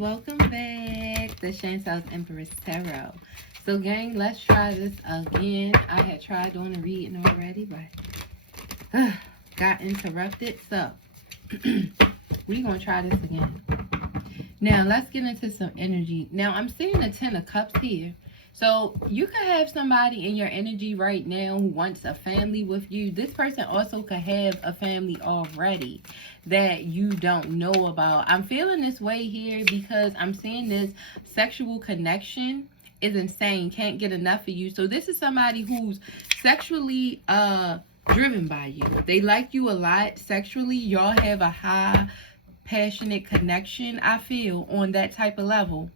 welcome back to Chantel's Empress Tarot. So gang, let's try this again. I had tried doing a reading already, but got interrupted. So we're going to try this again. Now, let's get into some energy. Now, I'm seeing the Ten of Cups here. So you could have somebody in your energy right now who wants a family with you. This person also could have a family already that you don't know about. I'm feeling this way here because I'm seeing this sexual connection is insane. Can't get enough of you. So this is somebody who's sexually driven by you. They like you a lot sexually. Y'all have a high passionate connection, I feel, on that type of level.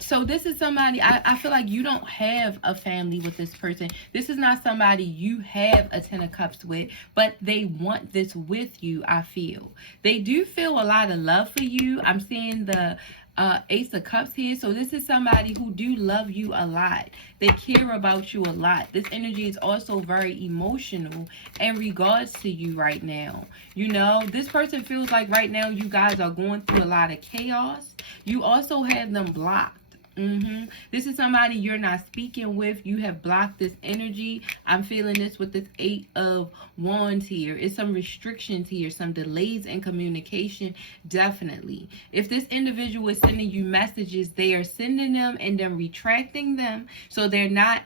So this is somebody, I feel like you don't have a family with this person. This is not somebody you have a Ten of Cups with, but they want this with you, I feel. They do feel a lot of love for you. I'm seeing the Ace of Cups here. So this is somebody who do love you a lot. They care about you a lot. This energy is also very emotional in regards to you right now. You know, this person feels like right now you guys are going through a lot of chaos. You also have them blocked. This is somebody you're not speaking with. You have blocked this energy. I'm feeling this with this Eight of Wands here. It's some restrictions here, some delays in communication, definitely. If this individual is sending you messages, they are sending them and then retracting them. So they're not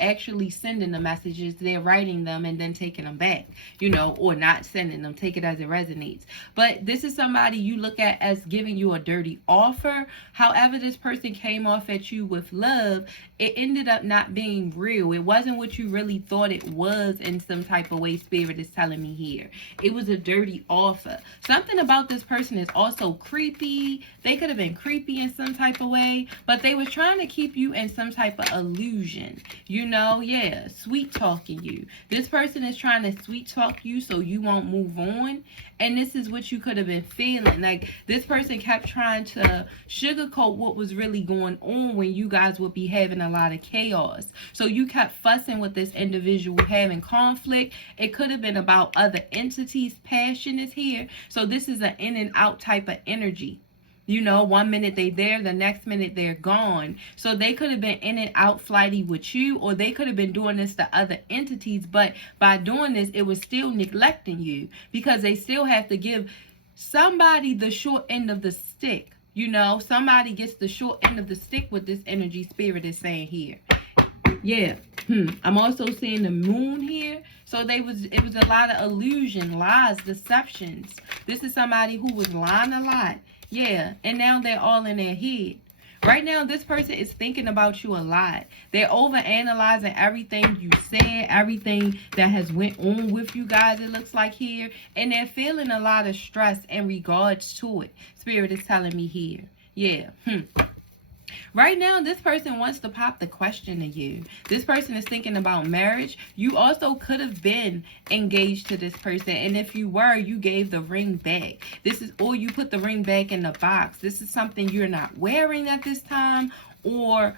actually sending the messages. They're writing them and then taking them back, you know, or not sending them. Take it as it resonates. But this is somebody you look at as giving you a dirty offer. However, this person came off at you with love, it ended up not being real. It wasn't what you really thought it was in some type of way. Spirit is telling me here it was a dirty offer. Something about this person is also creepy. They could have been creepy in some type of way, but they was trying to keep you in some type of illusion, you know. Yeah, sweet talking you. This person is trying to sweet talk you so you won't move on, and this is what you could have been feeling. Like this person kept trying to sugarcoat what was really going on when you guys would be having a lot of chaos. So you kept fussing with this individual, having conflict. It could have been about other entities. Passion is here. So this is an in and out type of energy. You know, one minute they there, the next minute they're gone. So they could have been in and out flighty with you, or they could have been doing this to other entities. But by doing this, it was still neglecting you because they still have to give somebody the short end of the stick. You know, somebody gets the short end of the stick with this energy. Spirit is saying here. Yeah. I'm also seeing the moon here. So it was a lot of illusion, lies, deceptions. This is somebody who was lying a lot. Yeah. And now they're all in their head. Right now, this person is thinking about you a lot. They're over-analyzing everything you said, everything that has went on with you guys, it looks like here. And they're feeling a lot of stress in regards to it. Spirit is telling me here. Yeah. Right now, this person wants to pop the question to you. This person is thinking about marriage. You also could have been engaged to this person. And if you were, you gave the ring back. Or you put the ring back in the box. This is something you're not wearing at this time. Or,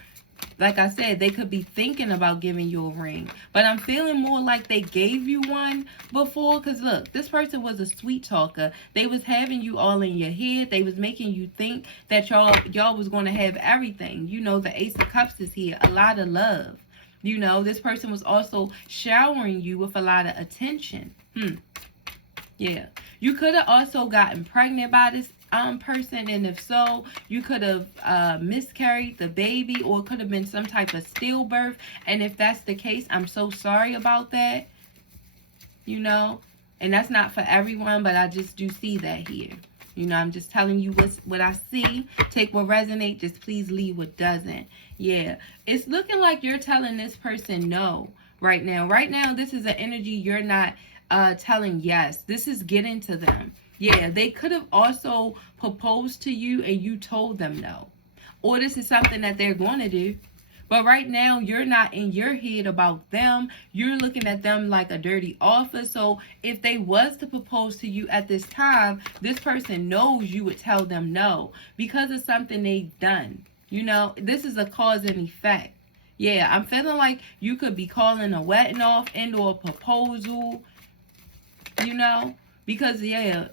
like I said, they could be thinking about giving you a ring. But I'm feeling more like they gave you one before. Because look, this person was a sweet talker. They was having you all in your head. They was making you think that y'all was going to have everything. You know, the Ace of Cups is here. A lot of love. You know, this person was also showering you with a lot of attention. Yeah. You could have also gotten pregnant by this person, and if so, you could have miscarried the baby, or it could have been some type of stillbirth. And if that's the case, I'm so sorry about that, you know. And that's not for everyone, but I just do see that here. You know, I'm just telling you what I see. Take what resonates, just please leave what doesn't. Yeah, it's looking like you're telling this person no right now. Right now, this is an energy you're not telling yes. This is getting to them. Yeah, they could have also proposed to you and you told them no. Or this is something that they're going to do. But right now, you're not in your head about them. You're looking at them like a dirty offer. So if they was to propose to you at this time, this person knows you would tell them no because of something they've done. You know, this is a cause and effect. Yeah, I'm feeling like you could be calling a wedding off and or a proposal, you know, because, yeah,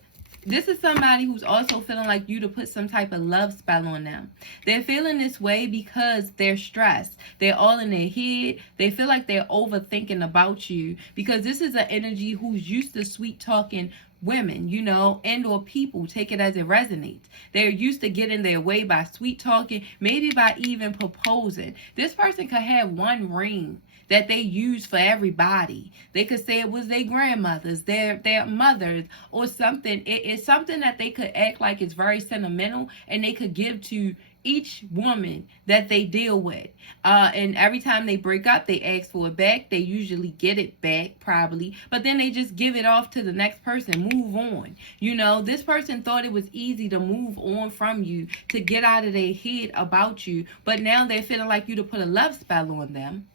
This is somebody who's also feeling like you to put some type of love spell on them. They're feeling this way because they're stressed. They're all in their head. They feel like they're overthinking about you because this is an energy who's used to sweet talking women, you know, and or people. Take it as it resonates. They're used to getting their way by sweet talking, maybe by even proposing. This person could have one ring that they use for everybody. They could say it was their grandmothers, their mothers, or something. It's something that they could act like it's very sentimental, and they could give to each woman that they deal with. And every time they break up, they ask for it back. They usually get it back, probably, but then they just give it off to the next person, move on. You know, this person thought it was easy to move on from you, to get out of their head about you, but now they're feeling like you to put a love spell on them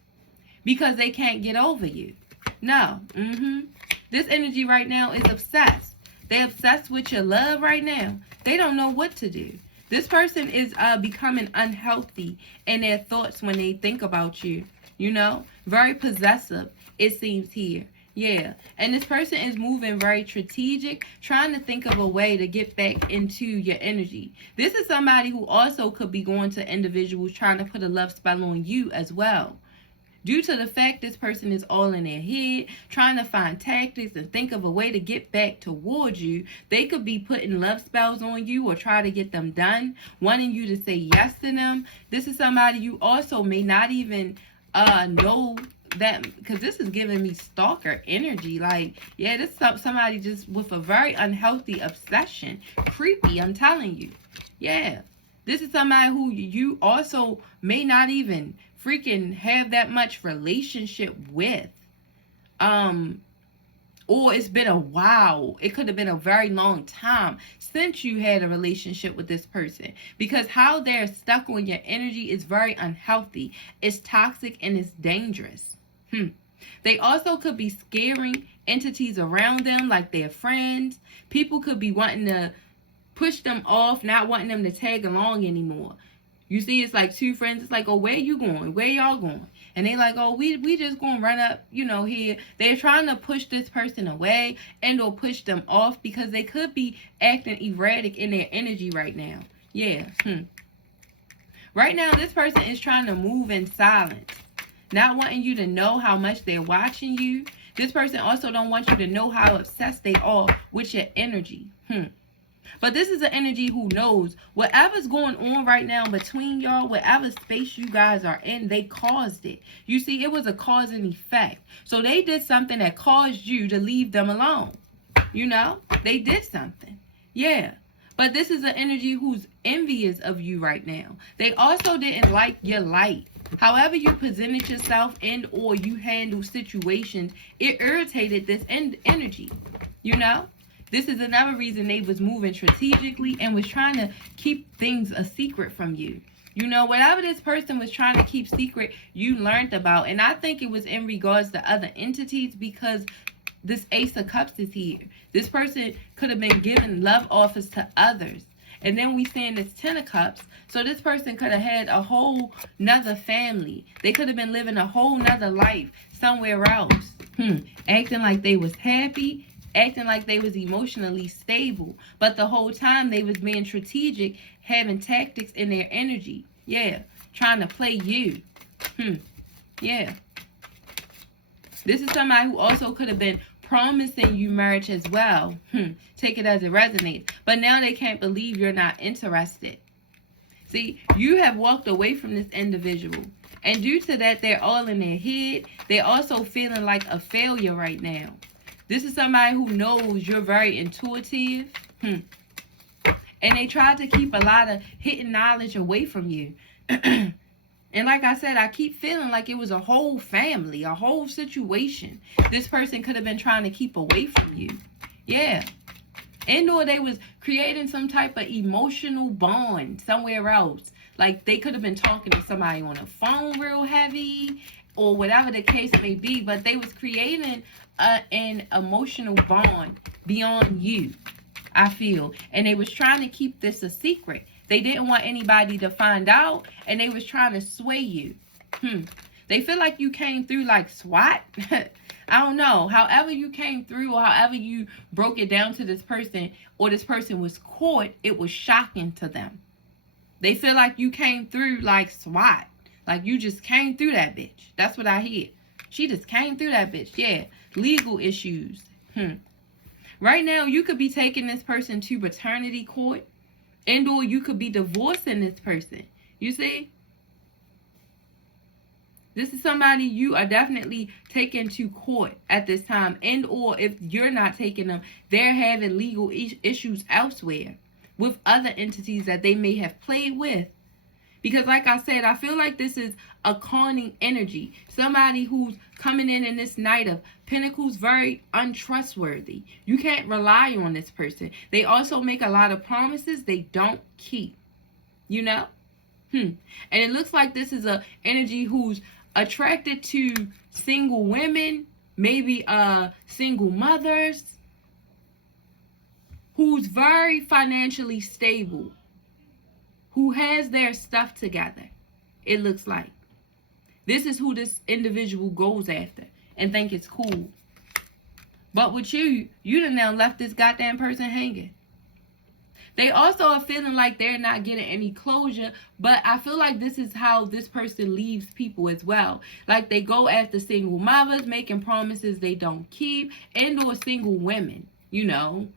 because they can't get over you. No. This energy right now is obsessed. They're obsessed with your love right now. They don't know what to do. This person is becoming unhealthy in their thoughts when they think about you. You know? Very possessive, it seems here. Yeah. And this person is moving very strategic, trying to think of a way to get back into your energy. This is somebody who also could be going to individuals trying to put a love spell on you as well. Due to the fact this person is all in their head, trying to find tactics and think of a way to get back towards you, they could be putting love spells on you or try to get them done, wanting you to say yes to them. This is somebody you also may not even know that, because this is giving me stalker energy. Like, yeah, this is somebody just with a very unhealthy obsession. Creepy, I'm telling you. Yeah. This is somebody who you also may not even freaking have that much relationship with. Or it's been a while. It could have been a very long time since you had a relationship with this person. Because how they're stuck on your energy is very unhealthy. It's toxic and it's dangerous. They also could be scaring entities around them, like their friends. People could be wanting to push them off, not wanting them to tag along anymore. You see, it's like two friends. It's like, oh, where you going? Where y'all going? And they like, oh, we just going to run up, you know, here. They're trying to push this person away and or push them off because they could be acting erratic in their energy right now. Yeah. Right now, this person is trying to move in silence, not wanting you to know how much they're watching you. This person also don't want you to know how obsessed they are with your energy. But this is an energy who knows whatever's going on right now between y'all, whatever space you guys are in, they caused it. You see, it was a cause and effect. So they did something that caused you to leave them alone. You know, they did something. Yeah. But this is an energy who's envious of you right now. They also didn't like your light. However you presented yourself and or you handle situations, it irritated this energy. You know? This is another reason they was moving strategically and was trying to keep things a secret from you. You know, whatever this person was trying to keep secret, you learned about. And I think it was in regards to other entities because this Ace of Cups is here. This person could have been giving love offers to others. And then we saying this 10 of Cups. So this person could have had a whole nother family. They could have been living a whole nother life somewhere else. Acting like they was happy. Acting like they was emotionally stable. But the whole time they was being strategic, having tactics in their energy. Yeah. Trying to play you. Yeah. This is somebody who also could have been promising you marriage as well. Take it as it resonates. But now they can't believe you're not interested. See, you have walked away from this individual. And due to that, they're all in their head. They're also feeling like a failure right now. This is somebody who knows you're very intuitive. And they tried to keep a lot of hidden knowledge away from you. And like I said, I keep feeling like it was a whole family, a whole situation. This person could have been trying to keep away from you. Yeah. And or they was creating some type of emotional bond somewhere else. Like they could have been talking to somebody on a phone real heavy or whatever the case may be. But they was creating an emotional bond beyond you, I feel. And they was trying to keep this a secret. They didn't want anybody to find out, and they was trying to sway you. They feel like you came through like SWAT. I don't know. However you came through, or however you broke it down to this person, or this person was caught, it was shocking to them. They feel like you came through like SWAT. Like you just came through that bitch. That's what I hear. She just came through that bitch. Yeah. Legal issues. Right now, you could be taking this person to paternity court, and or you could be divorcing this person. You see? This is somebody you are definitely taking to court at this time. And or if you're not taking them, they're having legal issues elsewhere with other entities that they may have played with. Because like I said, I feel like this is a conning energy. Somebody who's coming in this Knight of Pentacles, very untrustworthy. You can't rely on this person. They also make a lot of promises they don't keep. You know? And it looks like this is a energy who's attracted to single women, maybe single mothers, who's very financially stable, who has their stuff together. It looks like this is who this individual goes after and think it's cool. But with you done now left this goddamn person hanging. They also are feeling like they're not getting any closure, but I feel like this is how this person leaves people as well. Like they go after single mothers, making promises they don't keep, and or single women, you know.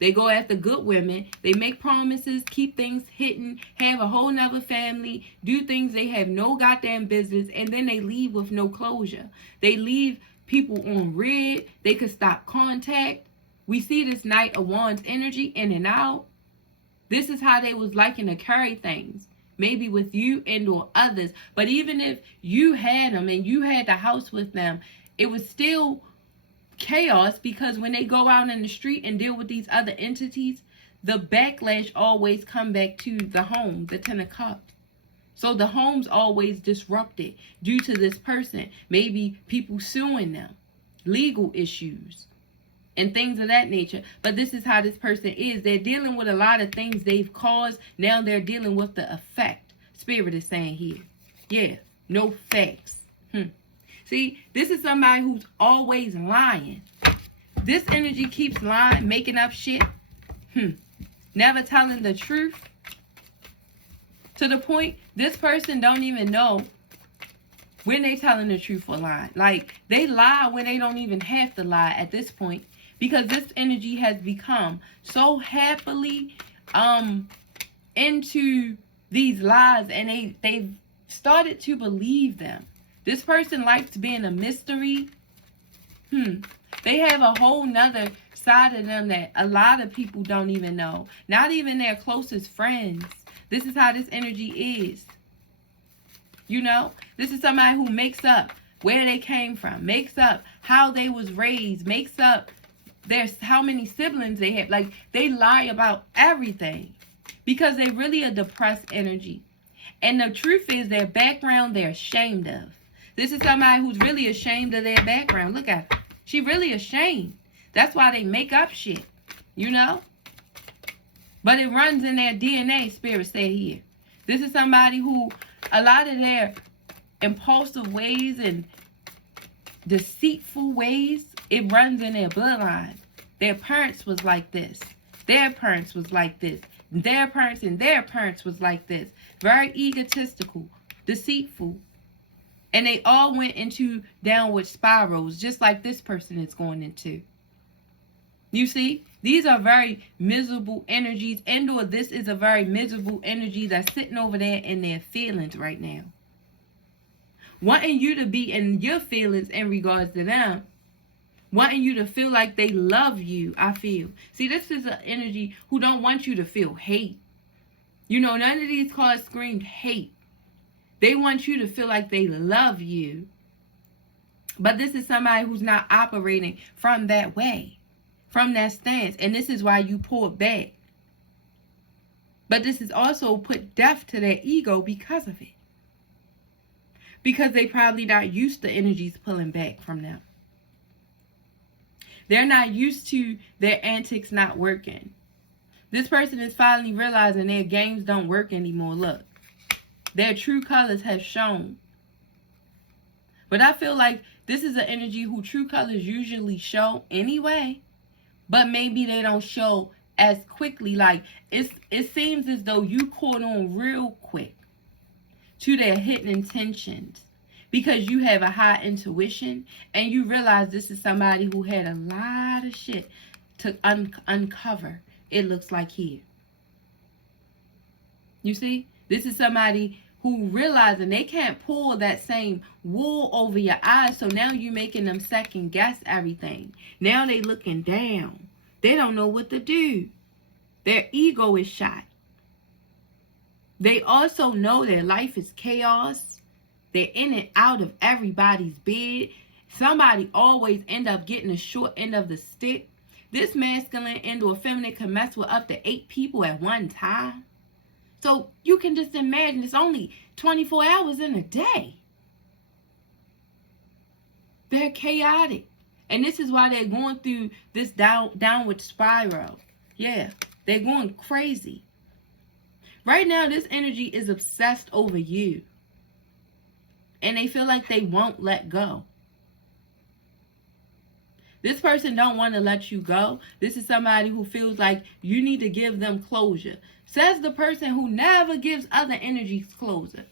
They go after good women. They make promises, keep things hidden, have a whole nother family, do things they have no goddamn business, and then they leave with no closure. They leave people on red. They could stop contact. We see this Knight of Wands energy in and out. This is how they was liking to carry things. Maybe with you and or others. But even if you had them and you had the house with them, it was still chaos, because when they go out in the street and deal with these other entities, the backlash always come back to the home, the Ten of Cups. So the home's always disrupted due to this person. Maybe people suing them, legal issues, and things of that nature. But this is how this person is. They're dealing with a lot of things they've caused. Now they're dealing with the effect. Spirit is saying here. Yeah, no facts. See, this is somebody who's always lying. This energy keeps lying, making up shit. Never telling the truth. To the point, this person don't even know when they telling the truth or lying. Like, they lie when they don't even have to lie at this point. Because this energy has become so happily into these lies, and they've started to believe them. This person likes being a mystery. They have a whole nother side of them that a lot of people don't even know. Not even their closest friends. This is how this energy is. You know? This is somebody who makes up where they came from. Makes up how they was raised. Makes up how many siblings they have. Like, they lie about everything. Because they really a depressed energy. And the truth is, their background they're ashamed of. This is somebody who's really ashamed of their background. Look at her. She really ashamed. That's why they make up shit. You know? But it runs in their DNA, Spirit said here. This is somebody who, a lot of their impulsive ways and deceitful ways, it runs in their bloodline. Their parents was like this. Their parents was like this. Their parents and their parents was like this. Very egotistical, deceitful. And they all went into downward spirals, just like this person is going into. You see, these are very miserable energies, and or this is a very miserable energy that's sitting over there in their feelings right now. Wanting you to be in your feelings in regards to them. Wanting you to feel like they love you, I feel. See, this is an energy who don't want you to feel hate. You know, none of these cards screamed hate. They want you to feel like they love you. But this is somebody who's not operating from that way, from that stance. And this is why you pulled back. But this is also put death to their ego because of it. Because they probably not used to energies pulling back from them. They're not used to their antics not working. This person is finally realizing their games don't work anymore. Look. Their true colors have shown. But I feel like This is an energy who true colors usually show anyway, but maybe they don't show as quickly. Like it seems as though you caught on real quick to their hidden intentions because you have a high intuition and you realize this is somebody who had a lot of shit to uncover. It looks like here. You see, this is somebody who realizing they can't pull that same wool over your eyes. So now you're making them second guess everything. Now they looking down. They don't know what to do. Their ego is shot. They also know their life is chaos. They're in and out of everybody's bed. Somebody always end up getting the short end of the stick. This masculine and or feminine can mess with up to 8 people at one time. So you can just imagine it's only 24 hours in a day. They're chaotic. And this is why they're going through this downward spiral. Yeah, they're going crazy. Right now, this energy is obsessed over you. And they feel like they won't let go. This person don't want to let you go. This is somebody who feels like you need to give them closure. Says the person who never gives other energies closure.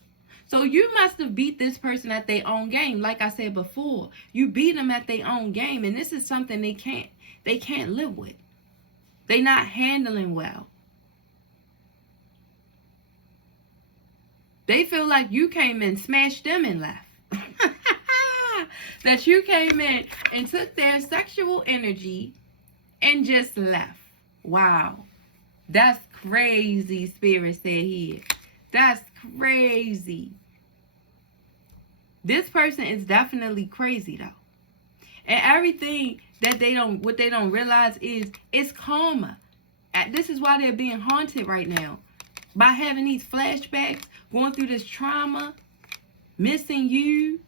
So you must have beat this person at their own game. Like I said before, you beat them at their own game. And this is something they can't live with. They're not handling well. They feel like you came in, smashed them and left. That you came in and took their sexual energy and just left. Wow. That's crazy, Spirit said here. That's crazy. This person is definitely crazy though. And everything that what they don't realize is it's karma. This is why they're being haunted right now. By having these flashbacks, going through this trauma, missing you,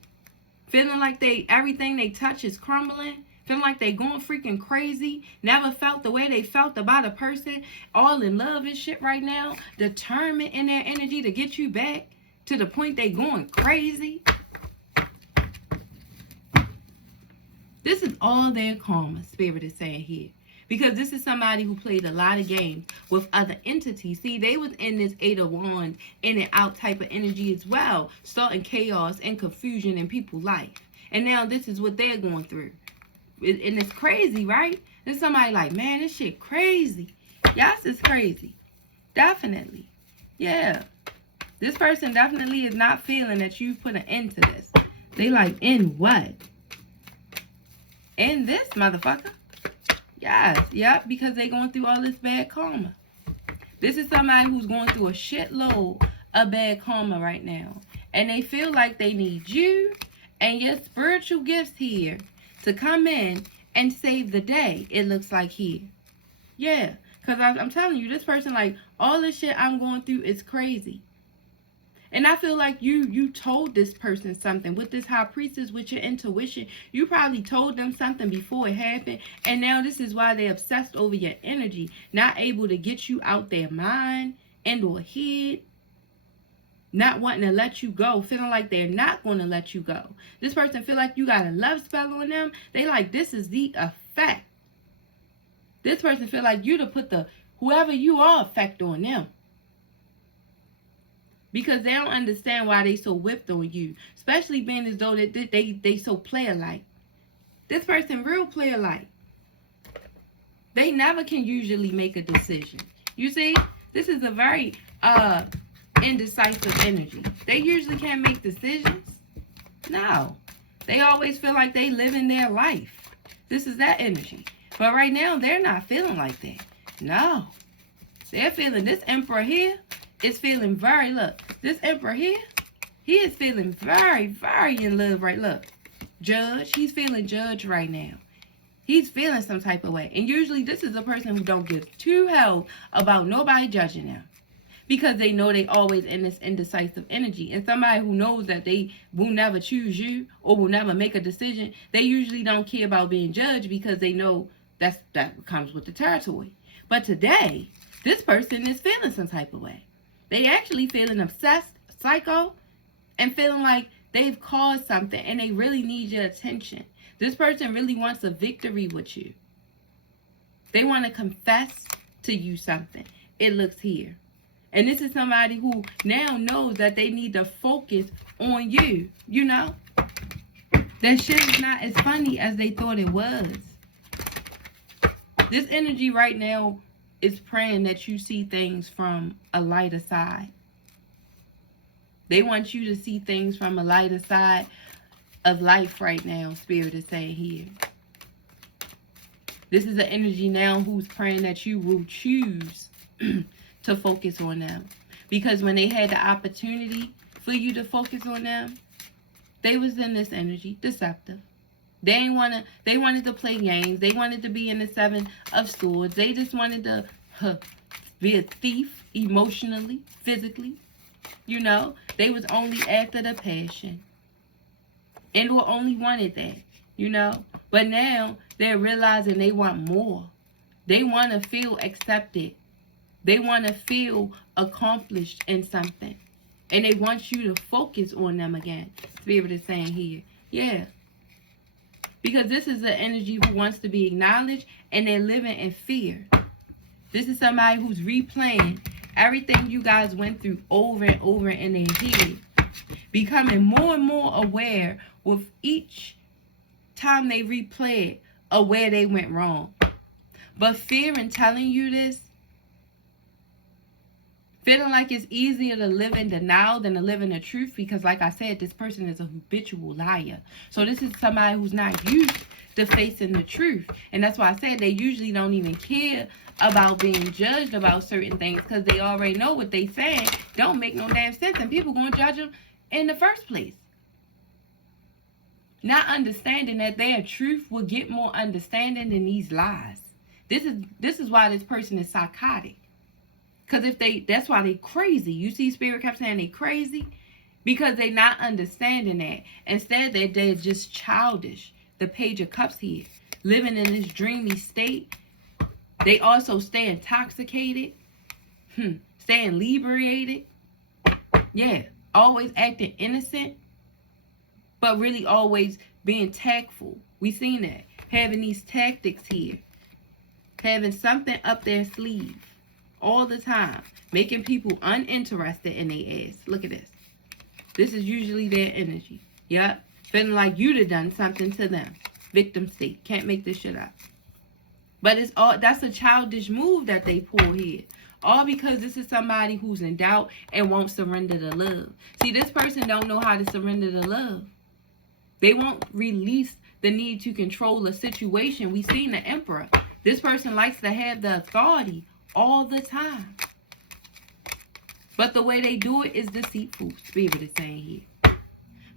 feeling like everything they touch is crumbling, feeling like they going freaking crazy, never felt the way they felt about a person, all in love and shit right now, determined in their energy to get you back to the point they going crazy. This is all their karma, Spirit is saying here. Because this is somebody who played a lot of games with other entities. See, they was in this 8 of Wands, in and out type of energy as well, starting chaos and confusion in people's life. And now this is what they're going through. And it's crazy, right? There's somebody like, man, this shit crazy. Yes, it's crazy. Definitely. Yeah. This person definitely is not feeling that you've put an end to this. They like, in what? In this, motherfucker. Yes, yep, because they're going through all this bad karma. This is somebody who's going through a shitload of bad karma right now. And they feel like they need you and your spiritual gifts here to come in and save the day, it looks like here. Yeah, because I'm telling you, this person, like, all this shit I'm going through is crazy. And I feel like you told this person something. With this High Priestess, with your intuition, you probably told them something before it happened. And now this is why they're obsessed over your energy. Not able to get you out their mind and or head. Not wanting to let you go. Feeling like they're not going to let you go. This person feel like you got a love spell on them. They like, this is the effect. This person feel like you to put the whoever you are effect on them. Because they don't understand why they so whipped on you. Especially being as though they so player-like. This person real player-like. They never can usually make a decision. You see? This is a very indecisive energy. They usually can't make decisions. No. They always feel like they living their life. This is that energy. But right now, they're not feeling like that. No. They're feeling this Emperor here. Is feeling very, look, this Emperor here, he is feeling very, very in love, right? Look, Judge, he's feeling judged right now. He's feeling some type of way. And usually this is a person who don't give two hells about nobody judging them. Because they know they always in this indecisive energy. And somebody who knows that they will never choose you or will never make a decision, they usually don't care about being judged because they know that comes with the territory. But today, this person is feeling some type of way. They actually feeling obsessed, psycho, and feeling like They've caused something and they really need your attention. This person really wants a victory with you. They want to confess to you something. It looks here. And this is somebody who now knows that they need to focus on you. You know? That shit is not as funny as they thought it was. This energy right now is praying that you see things from a lighter side. They want you to see things from a lighter side of life right now, Spirit is saying here. This is the energy now who's praying that you will choose to focus on them. Because when they had the opportunity for you to focus on them, they was in this energy, deceptive. They wanted to play games. They wanted to be in the Seven of Swords. They just wanted to be a thief emotionally, physically. You know, they was only after the passion. And who only wanted that, you know. But now they're realizing they want more. They want to feel accepted. They want to feel accomplished in something. And they want you to focus on them again. Spirit is saying here. Yeah. Because this is the energy who wants to be acknowledged and they're living in fear. This is somebody who's replaying everything you guys went through over and over in their head. Becoming more and more aware with each time they replay it of where they went wrong. But fear in telling you this, feeling like it's easier to live in denial than to live in the truth, because like I said, this person is a habitual liar. So this is somebody who's not used to facing the truth. And that's why I said they usually don't even care about being judged about certain things, because they already know what they saying don't make no damn sense, and people gonna judge them in the first place. Not understanding that their truth will get more understanding than these lies. This is why this person is psychotic. Because that's why they crazy. You see, Spirit kept saying they crazy because they not understanding that. Instead, they're just childish. The Page of Cups here, living in this dreamy state. They also stay intoxicated, stay inebriated. Yeah, always acting innocent, but really always being tactful. We seen that. Having these tactics here. Having something up their sleeve all the time. Making people uninterested in their ass. Look at this. This is usually their energy. Yep. Feeling like you'd have done something to them. Victim state. Can't make this shit up. But that's a childish move that they pull here. All because this is somebody who's in doubt and won't surrender the love. See, this person don't know how to surrender the love. They won't release the need to control a situation. We seen the Emperor. This person likes to have the authority all the time. But the way they do it is deceitful, Spirit is saying here.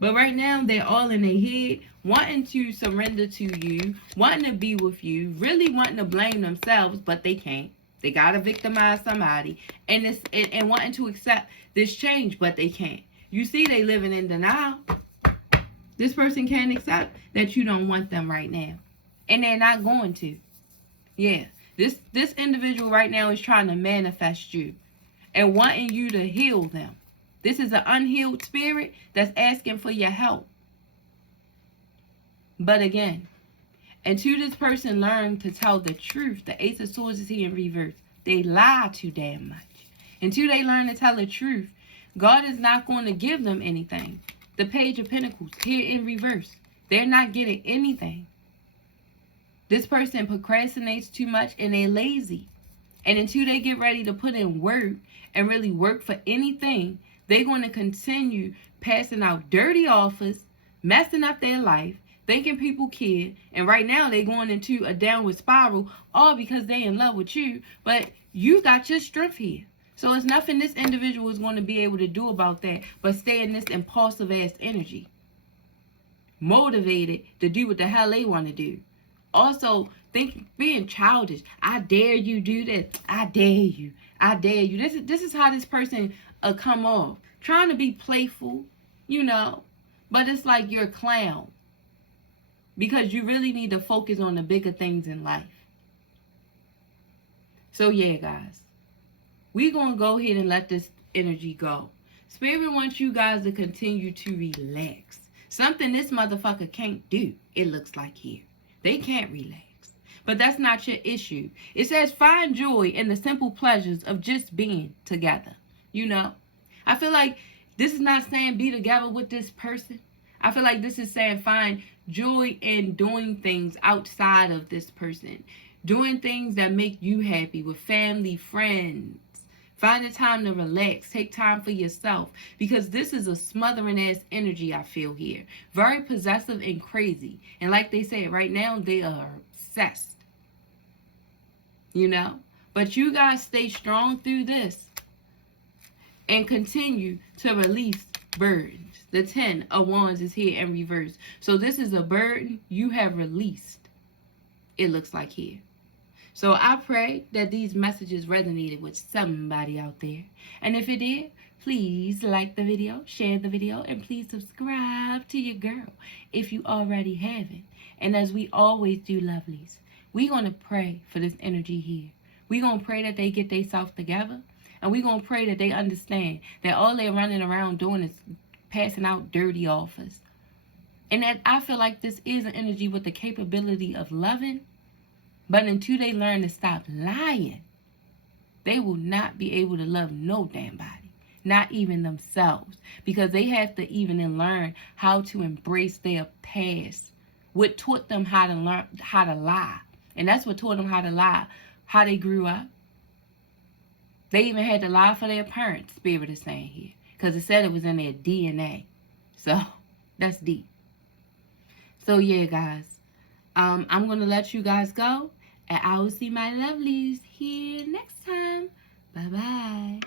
But right now, they're all in their head, wanting to surrender to you, wanting to be with you, really wanting to blame themselves, but they can't. They got to victimize somebody and wanting to accept this change, but they can't. You see, they living in denial. This person can't accept that you don't want them right now. And they're not going to. Yeah. This individual right now is trying to manifest you and wanting you to heal them. This is an unhealed spirit that's asking for your help. But again, until this person learns to tell the truth, the Ace of Swords is here in reverse. They lie too damn much. Until they learn to tell the truth, God is not going to give them anything. The Page of Pentacles here in reverse. They're not getting anything. This person procrastinates too much and they're lazy. And until they get ready to put in work and really work for anything, they're going to continue passing out dirty offers, messing up their life, thinking people care. And right now they're going into a downward spiral, all because they're in love with you. But you got your strength here. So it's nothing this individual is going to be able to do about that but stay in this impulsive ass energy. Motivated to do what the hell they want to do. Also, being childish. I dare you do this. I dare you. I dare you. This is how this person come off. Trying to be playful, you know. But it's like you're a clown. Because you really need to focus on the bigger things in life. So yeah, guys. We're going to go ahead and let this energy go. Spirit wants you guys to continue to relax. Something this motherfucker can't do, it looks like here. They can't relax. But that's not your issue. It says find joy in the simple pleasures of just being together. You know? I feel like this is not saying be together with this person. I feel like this is saying find joy in doing things outside of this person. Doing things that make you happy with family, friends. Find the time to relax. Take time for yourself. Because this is a smothering ass energy I feel here. Very possessive and crazy. And like they say, right now they are obsessed. You know? But you guys stay strong through this. And continue to release burdens. The 10 of Wands is here in reverse. So this is a burden you have released. It looks like here. So I pray that these messages resonated with somebody out there. And if it did, please like the video, share the video, and please subscribe to your girl if you already haven't. And as we always do, lovelies, we're going to pray for this energy here. We're going to pray that they get themselves together. And we're going to pray that they understand that all they're running around doing is passing out dirty offers. And that I feel like this is an energy with the capability of loving. But until they learn to stop lying, they will not be able to love no damn body. Not even themselves. Because they have to even learn how to embrace their past. What taught them how to learn how to lie. And that's what taught them how to lie. How they grew up. They even had to lie for their parents, Spirit is saying here. Because it said it was in their DNA. So, that's deep. So, yeah, guys. I'm going to let you guys go. And I will see my lovelies here next time. Bye-bye.